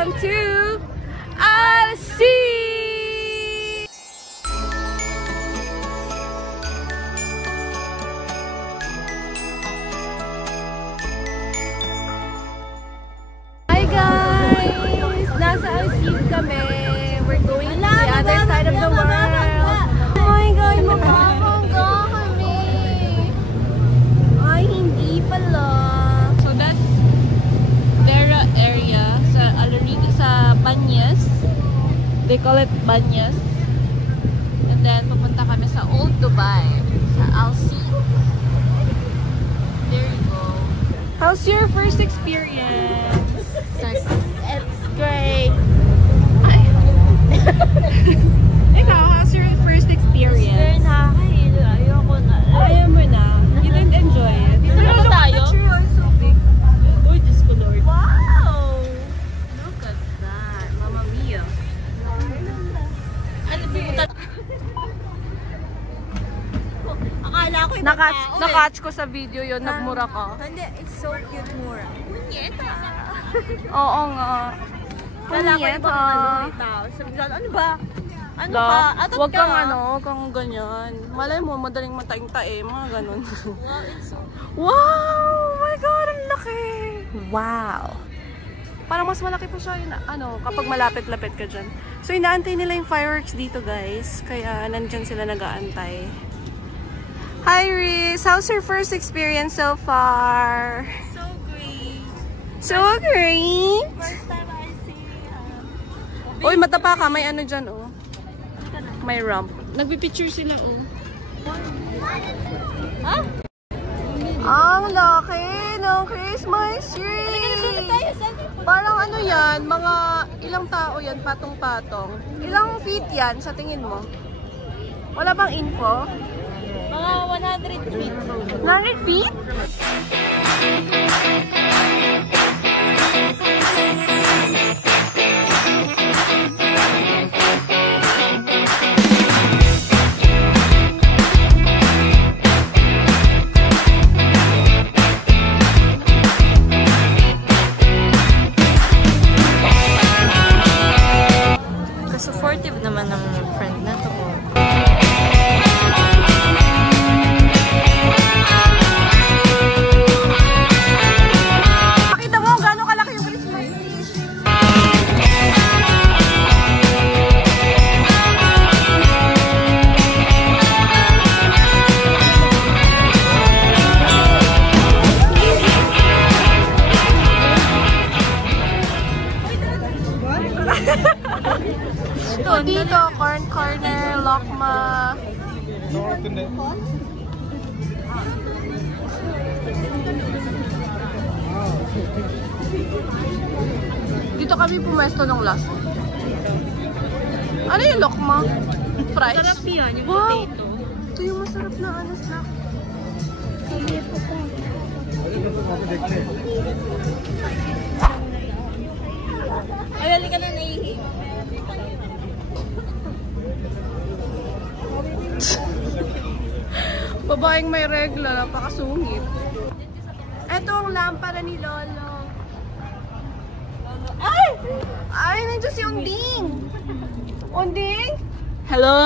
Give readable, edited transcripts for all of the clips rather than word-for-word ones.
welcome to Alsea! Hi guys! Nasa Alsea kami. We're going to the other side of the world. Oh my God! Magkakangga kami! Ay, hindi pala. So that's Vera area sa Alarica, sa Banyas. They call it Banyas. And then pupunta kami sa Old Dubai, sa Alsea. There you go. How's your first experience? It's great. Ikaw, how's your first experience? Very nakakahilo. Ayoko na. Ayaw mo na. You didn't enjoy it. Dito na ba tayo? The tree are so big. Uy, Diyos ko Lord. Wow! Look at that. Mamma mia. Ano bibutan? Akala ko yung Nakatch ko sa video yon, nagmura ka. Hindi, it's so cute, Mura. Punyeta! Oo nga. Wala ko yung mga tao. Sabi ko, ano ba? Ano ka? Atot Huwag ka? huwag kang ganyan. Malay mo, madaling mataing-tae, mga ganun. Wow, it's so... Wow! Oh my God, ang laki! Wow! Parang mas malaki pa siya yun, kapag malapit-lapit ka dyan. So, inaantay nila yung fireworks dito, guys. Kaya, nandyan sila nag-aantay. Hi, Riz! How's your first experience so far? So great. So great! First time I see... Uy, matapa ka. May ano dyan, oh. May ramp. Nagpipicture sila, oh. Ha? Ang laki ng Christmas tree! Parang ano yan, mga ilang tao yan, patong-patong. Ilang feet yan sa tingin mo? Wala bang info? Mga 100 feet. 100 feet? Supportive naman ng friend na to. Pakita mo gaano kalaki yung Christmas tree. So, dito, corner, Lokma. Dito kami pumesto nung last. Ano yung Lokma? Fries? Sarap yan, yung wow. potato. Ito yung masarap na snack. Ay, halika na naihi. Babaeng may regla, napakasungit. Ito ang lampara ni Lolo. Ay! Ay, nandiyan si Unding! Unding? Hello?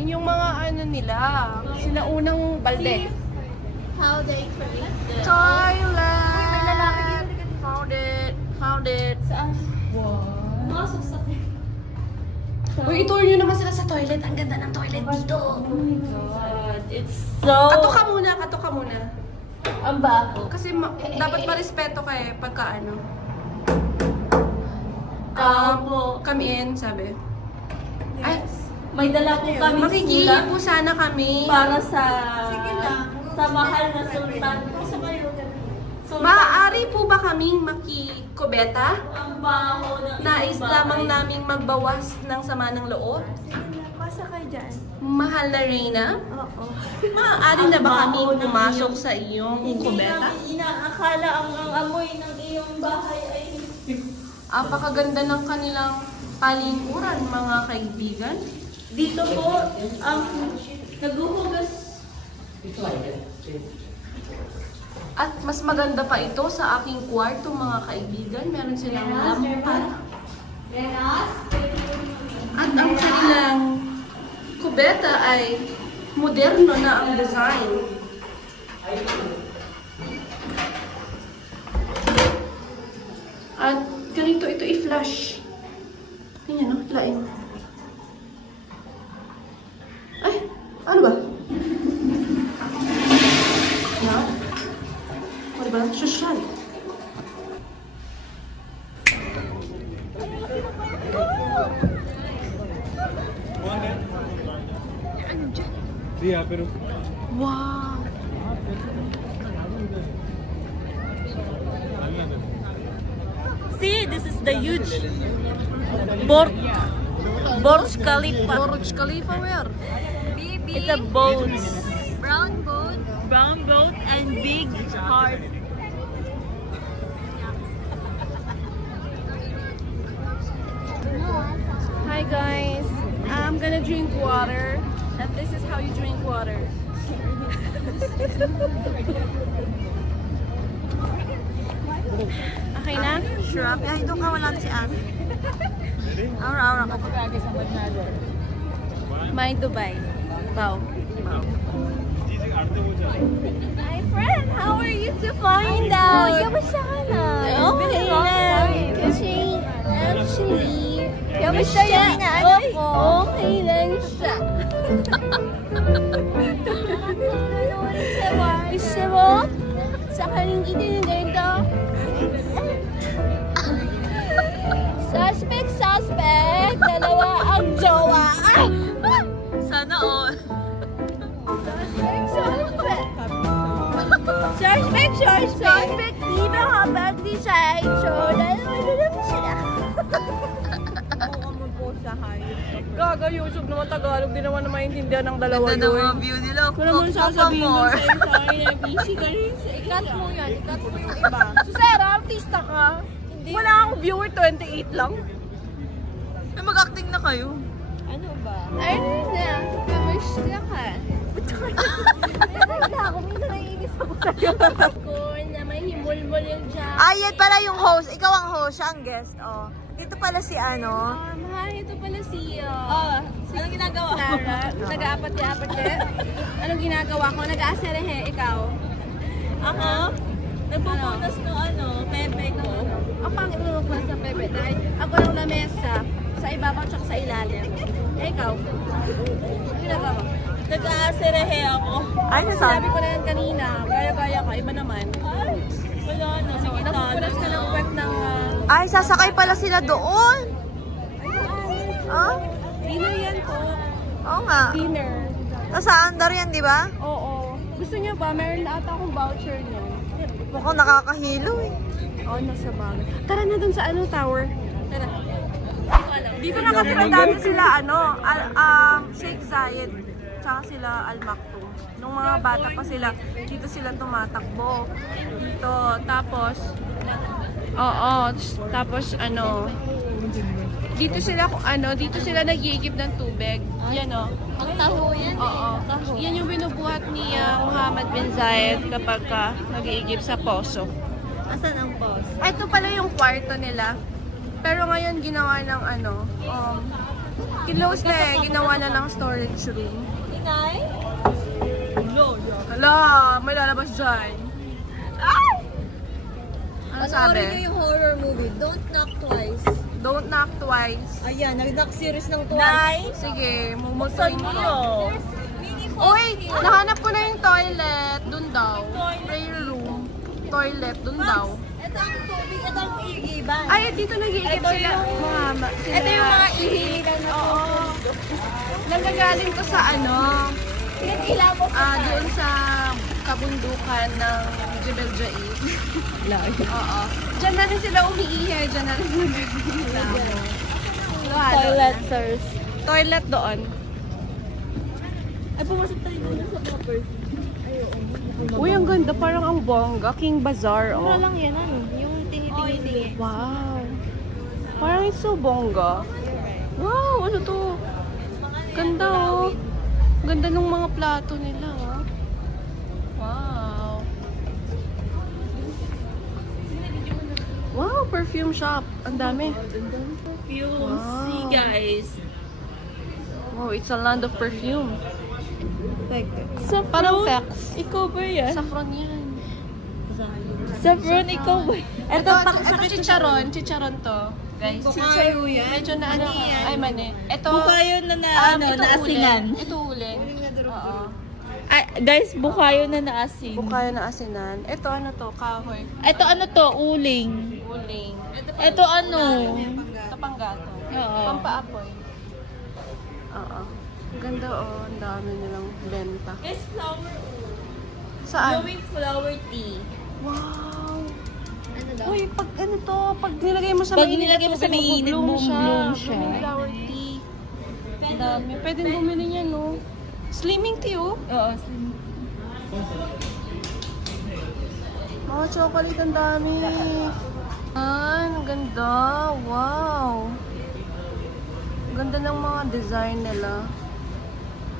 Yun yung mga ano nila. Sinaunang balde. How they create the... Toilet! May lalaki dito. Found it. Found it. Saan? Wow. Masok sa... Uy, itour nyo naman sila sa toilet. Ang ganda ng toilet dito. Oh my God. It's so... Kato ka muna. Ang baho. Kasi dapat marespeto ka eh, pagka ano. Come in, sabi. Ay, may dala po kami makikili po sana kami. para sa... Sige lang. Sa mahal na sultan. Maaari po ba kaming makikubeta? Ang baho ng Nais lamang naming magbawas ng sama ng loob? Pasa kayo dyan. Mahal na Reyna? Oo. Maaari na ba kami pumasok sa iyong kubeta? Hindi inaakala ang amoy ng iyong bahay ay... Apakaganda ng kanilang palikuran, mga kaibigan. Dito po, ang naghuhugas. At mas maganda pa ito sa aking kwarto, mga kaibigan. Meron silang lampa. At ang kanilang kubeta ay moderno na ang design. At ganito ito i-flush. Ganyan, no? Lain. Ay, ano ba? No? Ano ba? Social. Yeah, pero Wow! See, this is the huge Burj Khalifa. Burj Khalifa where? It's a boat. Brown boat and big heart. Hi guys! I'm gonna drink water. And this is how you drink water. Okay na? Sure. Ay, doon ka wala si Ate. Aura ka. My Dubai. Wow. Hi friend, how are you to find out? Kamusta ka na? Okay lang. Kasi actually, kamusta yung inaano ko? Okay lang siya. Gusto mo? Sa kaling itinigay ito? Suspect! Dalawa ang jowa! Sana all. Suspect! Iba habang di sa ito. Dalawa na lang sila. Gaga, YouTube naman Tagalog. Di naman na maintindihan ng dalawa Ganda ng yun. mga view nila. Wala mo sasabihin mo more. sa akin na busy ka rin. I-cut mo yan. I-cut mo yung iba. So, Sarah, artista ka. Wala akong viewer, 28 lang. Ay, mag-acting na kayo. Ano ba? Ayun na. Kamusta ka? Wala ako. Minsan naiinis ako sa'yo. Ko na may himol-mol yung dyan. Yan pala yung host. Ikaw ang host. Siya ang guest. Oh. Dito pala si ano. Hi, ito pala si... Anong ginagawa mo? Sarah. Nag-aapat-apat Anong ginagawa ko? Nag-aaserehe. Ikaw? Ako? Nagpupunas no pepe ko. Ako ang inuupunas sa pepe dahil ako ang lamesa sa ibabaw at sa ilalim. Ikaw? Ano ginagawa mo? Nag-aaserehe ako. Ay, Sinabi ko na yan kanina. Gaya-gaya ka. Iba naman. Wala na. Sige, Nagpupunas ka ng web ng... Ay, sasakay pala sila doon. Dinner yan po. Oo nga. Dinner. Nasa andar yan, di ba? Oo. Gusto niyo ba? Meron na ata akong voucher niyo. Mukhang nakakahilo eh. Nasa bagay. Tara na dun sa tower. Tara. Dito na kasi dati sila Sheikh Zayed. Tsaka sila Al Maktoum. Nung mga bata pa sila, dito sila tumatakbo. Dito. Tapos, dito sila nag-iigib ng tubig. Yan Ang taho yan Oo. Yan yung binubuhat ni Mohammed bin Zayed kapag nag-iigib sa poso. Asan ang boss? Ito pala yung kwarto nila. Pero ngayon ginawa ng close na ginawa na ng storage room. Inay? Hala, may lalabas dyan. Ay! Ano sabi? Panoorin niyo yung horror movie, Don't Knock Twice. Don't knock twice. Ayan, nag-knock series ng twice. Sige, mumutuin ko. Mini Uy, nahanap ko na yung toilet. Dun daw. Prayer room. Toilet, dun daw. Ito ang tubig, ito ang iigiban. Ay, dito nag-iigib Ito sila. yung- Ito yung mga ihihigan na Oo. Nagagaling ko sa Pinag-ilaw mo doon sa kabundukan ng Jebel Jaid. Oo. Diyan na rin sila umiihi. Diyan na rin sila toilet, sirs. Toilet doon. Ay, pumasok tayo doon sa proper. Uy, ang ganda. Parang ang bongga. King Bazaar. Ano lang yan, yung tingi-tingi-tingi. Wow. Parang it's so bongga. Wow, ano to? Ganda Ganda ng mga plato nila. Wow. perfume shop. Ang dami. Perfume. Wow. See, guys. Oh, it's a land of perfume. Saffron? Parang Pex. Ikaw ba yan? Saffron yan. Saffron, ikaw ba yan? Ito chicharon. Chicharon to. Guys. Bukayo yan? Medyo na ano. Ay, mani. Ito. Bukayo na ito naasingan. uling. Ito uling. Oo. Ay, guys, bukayo na naasin. Bukayo na asinan. Ito ano to? Kahoy. Ito ano to? Uling. Uling. Ito ano? Ito panggato. Oo. Pampaapoy. Oo. Ganda oh. Ang dami nilang benta. Guys, flower. Saan? Glowing flower tea. Wow! Ano daw? Uy, pag ano to, pag nilagay mo sa Pag mainit, nilagay mo sa mainit, bubloom bubloom siya. Blooming flower tea. Ang dami. Pwedeng bumili niyan, no? Slimming tea, oh. Oo. Mga chocolate, ang dami. Ang ganda. Wow! Ang ganda ng mga design nila.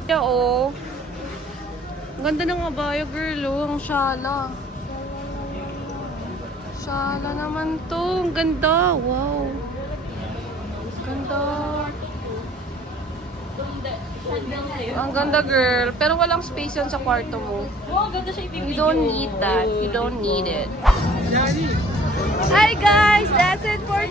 Yeah, oh. Ang ganda ng abaya, girl, oh. Ang shala. Shala naman to. Ang ganda. Wow. Ganda. Ang ganda, girl. Pero walang space yun sa kwarto mo. Wow, ganda siya ibibigyo. You don't need that. You don't need it. Hi guys! That's it for